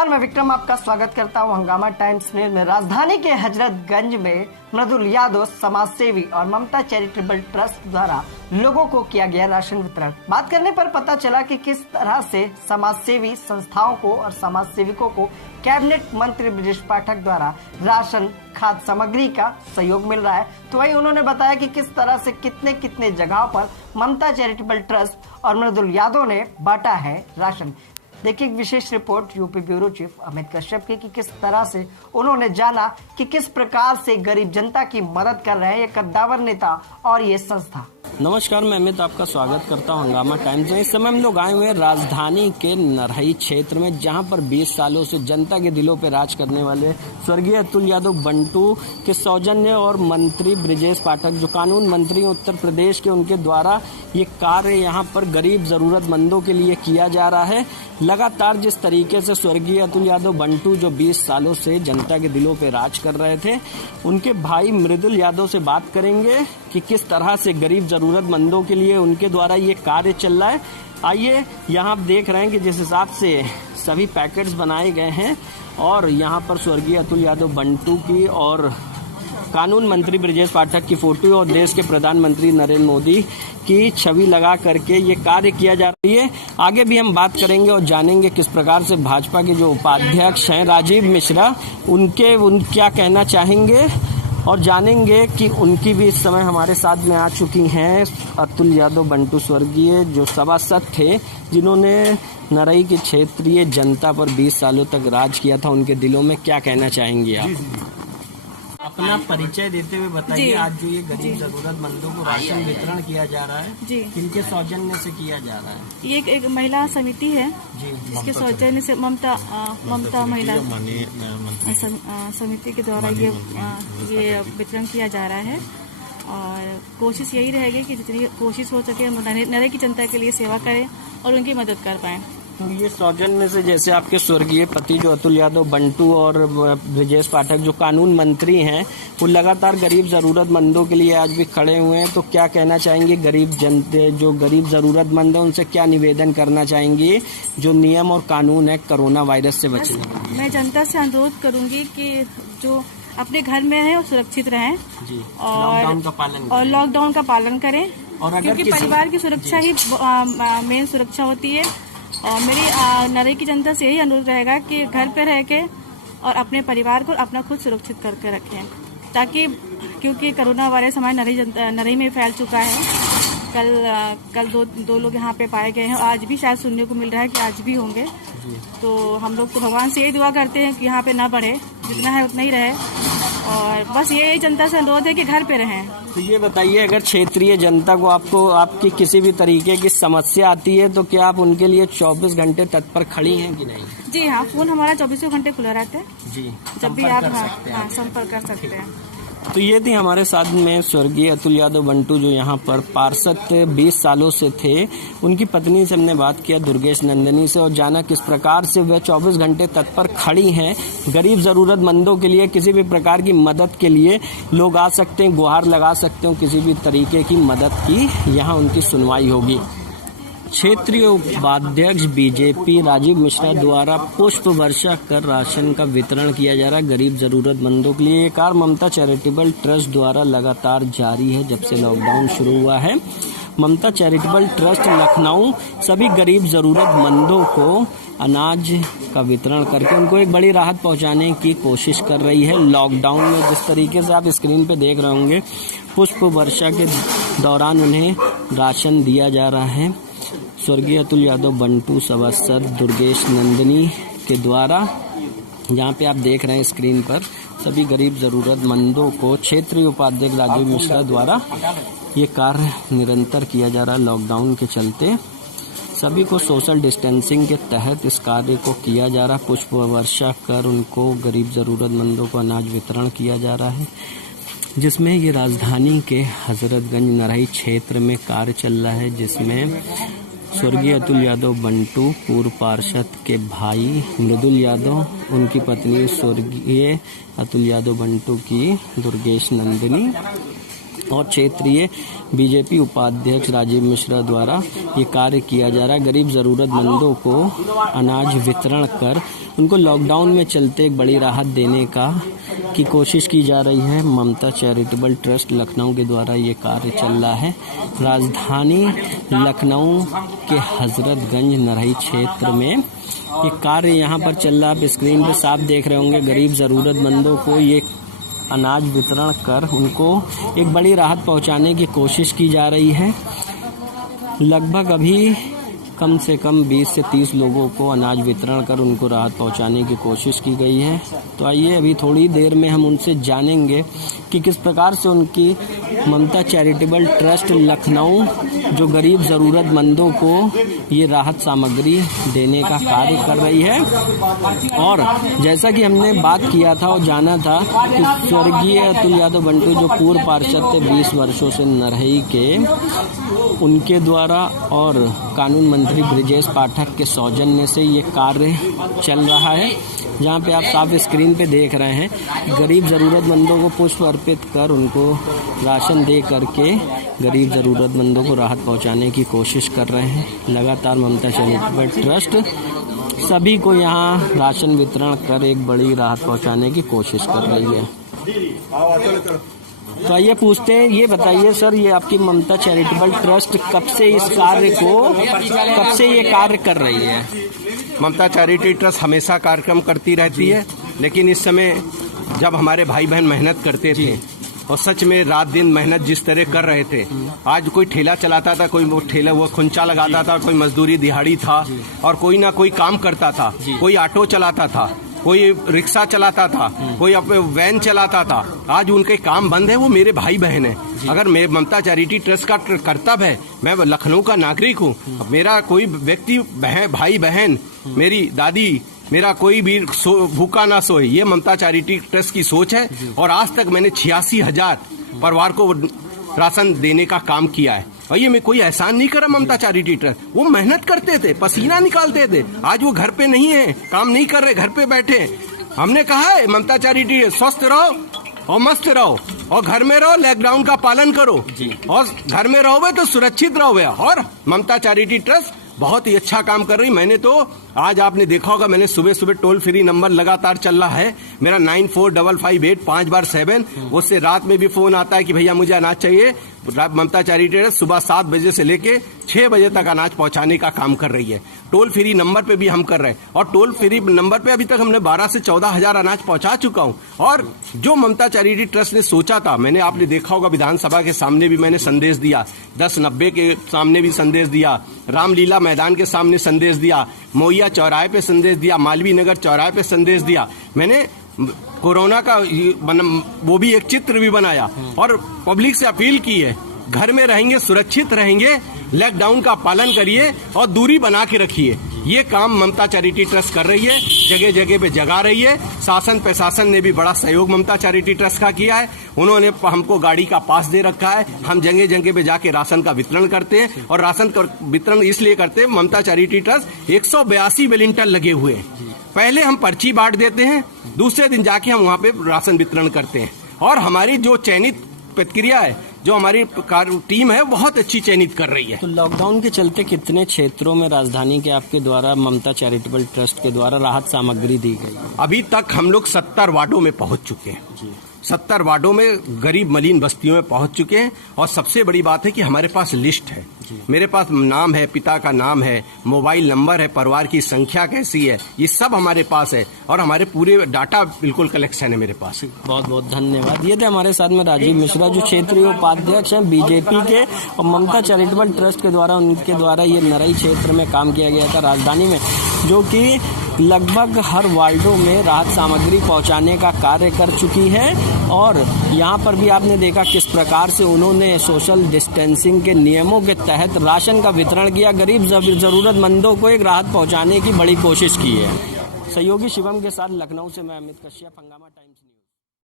नमस्कार, मैं विक्रम आपका स्वागत करता हूं हंगामा टाइम्स न्यूज में। राजधानी के हजरतगंज में मृदुल यादव समाज सेवी और ममता चैरिटेबल ट्रस्ट द्वारा लोगों को किया गया राशन वितरण। बात करने पर पता चला कि किस तरह से समाज सेवी संस्थाओं को और समाज सेविकों को कैबिनेट मंत्री ब्रजेश पाठक द्वारा राशन खाद्य सामग्री का सहयोग मिल रहा है। तो वही उन्होंने बताया कि किस तरह से कितने कितने जगहों पर ममता चैरिटेबल ट्रस्ट और मृदुल यादव ने बांटा है राशन। देखिए एक विशेष report UP bureau chief Amit Kashyap की कि किस तरह से उन्होंने जाना कि किस प्रकार से गरीब जनता की मदद कर रहे हैं ये कद्दावर नेता और ये संस्था। नमस्कार, मैं अमित आपका स्वागत करता हूं हंगामा टाइम्स में। इस समय हम लोग आए हुए हैं राजधानी के नरही क्षेत्र में, जहां पर 20 सालों से जनता के दिलों पर राज करने वाले स्वर्गीय अतुल यादव बंटू के सौजन्य और मंत्री ब्रजेश पाठक जो कानून मंत्री उत्तर प्रदेश के, उनके द्वारा ये कार्य यहाँ पर गरीब जरूरतमंदों के लिए किया जा रहा है। लगातार जिस तरीके से स्वर्गीय अतुल यादव बंटू जो 20 सालों से जनता के दिलों पे राज कर रहे थे, उनके भाई मृदुल यादव से बात करेंगे कि किस तरह से गरीब जरूरतमंदों के लिए उनके द्वारा ये कार्य चल रहा है। आइए, यहाँ आप देख रहे हैं कि जिस हिसाब से सभी पैकेट्स बनाए गए हैं और यहाँ पर स्वर्गीय अतुल यादव बंटू की और कानून मंत्री ब्रजेश पाठक की फोटो और देश के प्रधानमंत्री नरेंद्र मोदी की छवि लगा करके ये कार्य किया जा रही है। आगे भी हम बात करेंगे और जानेंगे किस प्रकार से भाजपा के जो उपाध्यक्ष हैं राजीव मिश्रा उन क्या कहना चाहेंगे, और जानेंगे कि उनकी भी इस समय हमारे साथ में आ चुकी हैं अतुल यादव बंटू स्वर्गीय जो सभासद थे, जिन्होंने नरही की क्षेत्रीय जनता पर 20 सालों तक राज किया था। उनके दिलों में क्या कहना चाहेंगे आप? अपना परिचय देते हुए बताइए। आज जो ये गरीब जरूरतमंदों को राशन वितरण किया जा रहा है, किनके सौजन्य से किया जा रहा है? ये एक महिला समिति है जिसके सौजन्य से ममता महिला समिति के द्वारा ये वितरण किया जा रहा है। और कोशिश यही रहेगी कि जितनी कोशिश हो सके हम नरही की जनता के लिए सेवा करें और उनकी मदद कर पाएं। तो ये सौजन्य से जैसे आपके स्वर्गीय पति जो अतुल यादव बंटू और ब्रजेश पाठक जो कानून मंत्री हैं, वो लगातार गरीब जरूरतमंदों के लिए आज भी खड़े हुए हैं। तो क्या कहना चाहेंगे गरीब जनते जो गरीब जरूरतमंद है, उनसे क्या निवेदन करना चाहेंगे जो नियम और कानून है कोरोना वायरस से बचने? मैं जनता से अनुरोध करूंगी कि जो अपने घर में है वो सुरक्षित रहें और लॉकडाउन का पालन करें, और क्योंकि परिवार की सुरक्षा ही मेन सुरक्षा होती है। और मेरी नरही की जनता से यही अनुरोध रहेगा कि घर पे रह के और अपने परिवार को अपना खुद सुरक्षित करके रखें, ताकि क्योंकि कोरोना वायरस हमारे नरही में फैल चुका है। कल दो लोग यहाँ पे पाए गए हैं, आज भी शायद सुनने को मिल रहा है कि आज भी होंगे। तो हम लोग तो भगवान से यही दुआ करते हैं कि यहाँ पे ना बढ़े, जितना है उतना ही रहे। और बस ये जनता से अनुरोध है कि घर पे रहें। तो ये बताइए, अगर क्षेत्रीय जनता को आपकी किसी भी तरीके की समस्या आती है तो क्या आप उनके लिए 24 घंटे तत्पर खड़ी हैं कि नहीं? जी हाँ, फोन हमारा 24 घंटे खुला रहता है जी, जब भी आप संपर्क कर सकते हैं। तो ये थी हमारे साथ में स्वर्गीय अतुल यादव बंटू जो यहाँ पर पार्षद 20 सालों से थे। उनकी पत्नी से हमने बात किया दुर्गेश नंदिनी से, और जाना किस प्रकार से वह 24 घंटे तत्पर खड़ी हैं गरीब जरूरतमंदों के लिए। किसी भी प्रकार की मदद के लिए लोग आ सकते हैं, गुहार लगा सकते हो, किसी भी तरीके की मदद की यहाँ उनकी सुनवाई होगी। क्षेत्रीय उपाध्यक्ष बीजेपी राजीव मिश्रा द्वारा पुष्प वर्षा कर राशन का वितरण किया जा रहा है गरीब जरूरतमंदों के लिए। ये कार्य ममता चैरिटेबल ट्रस्ट द्वारा लगातार जारी है जब से लॉकडाउन शुरू हुआ है। ममता चैरिटेबल ट्रस्ट लखनऊ सभी गरीब जरूरतमंदों को अनाज का वितरण करके उनको एक बड़ी राहत पहुंचाने की कोशिश कर रही है। लॉकडाउन में जिस तरीके से आप स्क्रीन पे देख रहे होंगे, पुष्प वर्षा के दौरान उन्हें राशन दिया जा रहा है। स्वर्गीय अतुल यादव बंटू सभासद दुर्गेश नंदिनी के द्वारा, जहाँ पे आप देख रहे हैं स्क्रीन पर, सभी गरीब जरूरतमंदों को क्षेत्रीय उपाध्यक्ष राजीव मिश्रा द्वारा ये कार्य निरंतर किया जा रहा है। लॉकडाउन के चलते सभी को सोशल डिस्टेंसिंग के तहत इस कार्य को किया जा रहा है। पुष्प वर्षा कर उनको गरीब जरूरतमंदों को अनाज वितरण किया जा रहा है, जिसमें ये राजधानी के हजरतगंज नरही क्षेत्र में कार्य चल रहा है, जिसमें स्वर्गीय अतुल यादव बंटू पूर्व पार्षद के भाई मृदुल यादव, उनकी पत्नी स्वर्गीय अतुल यादव बंटू की दुर्गेश नंदिनी और क्षेत्रीय बीजेपी उपाध्यक्ष राजीव मिश्रा द्वारा ये कार्य किया जा रहा है। गरीब ज़रूरतमंदों को अनाज वितरण कर उनको लॉकडाउन में चलते एक बड़ी राहत देने की कोशिश की जा रही है। ममता चैरिटेबल ट्रस्ट लखनऊ के द्वारा ये कार्य चल रहा है। राजधानी लखनऊ के हजरतगंज नरही क्षेत्र में ये कार्य यहाँ पर चल रहा है। आप स्क्रीन पर साफ देख रहे होंगे, गरीब ज़रूरतमंदों को ये अनाज वितरण कर उनको एक बड़ी राहत पहुंचाने की कोशिश की जा रही है। लगभग अभी कम से कम 20 से 30 लोगों को अनाज वितरण कर उनको राहत पहुंचाने की कोशिश की गई है। तो आइए अभी थोड़ी देर में हम उनसे जानेंगे कि किस प्रकार से उनकी ममता चैरिटेबल ट्रस्ट लखनऊ जो गरीब ज़रूरतमंदों को ये राहत सामग्री देने का कार्य कर रही है। और जैसा कि हमने बात किया था और जाना था कि स्वर्गीय अतुल यादव बंटू जो पूर्व पार्षद थे 20 वर्षों से नरही के, उनके द्वारा और कानून मंत्री ब्रिजेश पाठक के सौजन्य से ये कार्य चल रहा है, जहाँ पे आप साफ स्क्रीन पे देख रहे हैं गरीब ज़रूरतमंदों को पुष्प अर्पित कर उनको राशन दे करके गरीब ज़रूरतमंदों को राहत पहुंचाने की कोशिश कर रहे हैं। लगातार ममता चैरिटेबल ट्रस्ट सभी को यहाँ राशन वितरण कर एक बड़ी राहत पहुंचाने की कोशिश कर रही है। तो आइए पूछते हैं, ये बताइए सर, ये आपकी ममता चैरिटेबल ट्रस्ट कब से ये कार्य कर रही है? ममता चैरिटी ट्रस्ट हमेशा कार्यक्रम करती रहती है, लेकिन इस समय जब हमारे भाई बहन मेहनत करते थे और सच में रात दिन मेहनत जिस तरह कर रहे थे, आज कोई ठेला चलाता था, कोई वो खुंचा लगाता था, कोई मजदूरी दिहाड़ी था और कोई ना कोई काम करता था, कोई ऑटो चलाता था, कोई रिक्शा चलाता था, कोई अपने वैन चलाता था। आज उनके काम बंद है, वो मेरे भाई बहन है। अगर मैं ममता चैरिटी ट्रस्ट का कर्तव्य है, मैं लखनऊ का नागरिक हूँ, मेरा कोई व्यक्ति भाई बहन, मेरी दादी, मेरा कोई भी भूखा ना सोए, ये ममता चैरिटी ट्रस्ट की सोच है। और आज तक मैंने 86,000 परिवार को राशन देने का काम किया है। और ये मैं कोई एहसान नहीं करा ममता चैरिटी ट्रस्ट, वो मेहनत करते थे, पसीना निकालते थे। आज वो घर पे नहीं है, काम नहीं कर रहे, घर पे बैठे। हमने कहा है ममता चैरिटी स्वस्थ रहो और मस्त रहो और घर में रहो, लॉकडाउन का पालन करो और घर में रहोगे तो सुरक्षित रहोगे। और ममता चैरिटी ट्रस्ट बहुत ही अच्छा काम कर रही। मैंने तो आज आपने देखा होगा, मैंने सुबह सुबह टोल फ्री नंबर लगातार चल रहा है मेरा 945585 उससे रात में भी फोन आता है कि भैया मुझे अनाज चाहिए। ममता चैरिटी ट्रस्ट सुबह 7 बजे से लेके 6 बजे तक अनाज पहुंचाने का काम कर रही है। टोल फ्री नंबर पे भी हम कर रहे हैं और टोल फ्री नंबर पे अभी तक हमने 12 से 14,000 अनाज पहुंचा चुका हूं। और जो ममता चैरिटी ट्रस्ट ने सोचा था, मैंने आपने देखा होगा विधानसभा के सामने भी मैंने संदेश दिया, 1090 के सामने भी संदेश दिया, रामलीला मैदान के सामने संदेश दिया, मोइया चौराहे पे संदेश दिया, मालवीय नगर चौराहे पे संदेश दिया। मैंने कोरोना का वो भी एक चित्र भी बनाया और पब्लिक से अपील की है, घर में रहेंगे, सुरक्षित रहेंगे, लॉकडाउन का पालन करिए और दूरी बना के रखिए। ये काम ममता चैरिटी ट्रस्ट कर रही है, जगह जगह पे जगा रही है। शासन प्रशासन ने भी बड़ा सहयोग ममता चैरिटी ट्रस्ट का किया है। उन्होंने हमको गाड़ी का पास दे रखा है, हम जगह जगह पे जाके राशन का वितरण करते हैं। और राशन का वितरण इसलिए करते हैं, ममता चैरिटी ट्रस्ट 182 वॉलंटियर लगे हुए हैं। पहले हम पर्ची बांट देते हैं, दूसरे दिन जाके हम वहाँ पे राशन वितरण करते हैं। और हमारी जो चयनित प्रतिक्रिया है, जो हमारी टीम है, बहुत अच्छी चयनित कर रही है। तो लॉकडाउन के चलते कितने क्षेत्रों में राजधानी के आपके द्वारा ममता चैरिटेबल ट्रस्ट के द्वारा राहत सामग्री दी गई? अभी तक हम लोग 70 वार्डों में पहुंच चुके हैं। 70 वार्डों में गरीब मलिन बस्तियों में पहुंच चुके हैं। और सबसे बड़ी बात है कि हमारे पास लिस्ट है, मेरे पास नाम है, पिता का नाम है, मोबाइल नंबर है, परिवार की संख्या कैसी है, ये सब हमारे पास है और हमारे पूरे डाटा बिल्कुल कलेक्शन है मेरे पास। बहुत बहुत धन्यवाद। ये थे हमारे साथ में राजीव मिश्रा जो क्षेत्रीय उपाध्यक्ष हैं बीजेपी के और ममता चैरिटेबल ट्रस्ट के द्वारा, उनके द्वारा ये नरही क्षेत्र में काम किया गया था राजधानी में, जो कि लगभग हर वार्डों में राहत सामग्री पहुंचाने का कार्य कर चुकी है। और यहाँ पर भी आपने देखा किस प्रकार से उन्होंने सोशल डिस्टेंसिंग के नियमों के तहत राशन का वितरण किया, गरीब ज़रूरतमंदों को एक राहत पहुंचाने की बड़ी कोशिश की है। सहयोगी शिवम के साथ लखनऊ से मैं अमित कश्यप, हंगामा टाइम।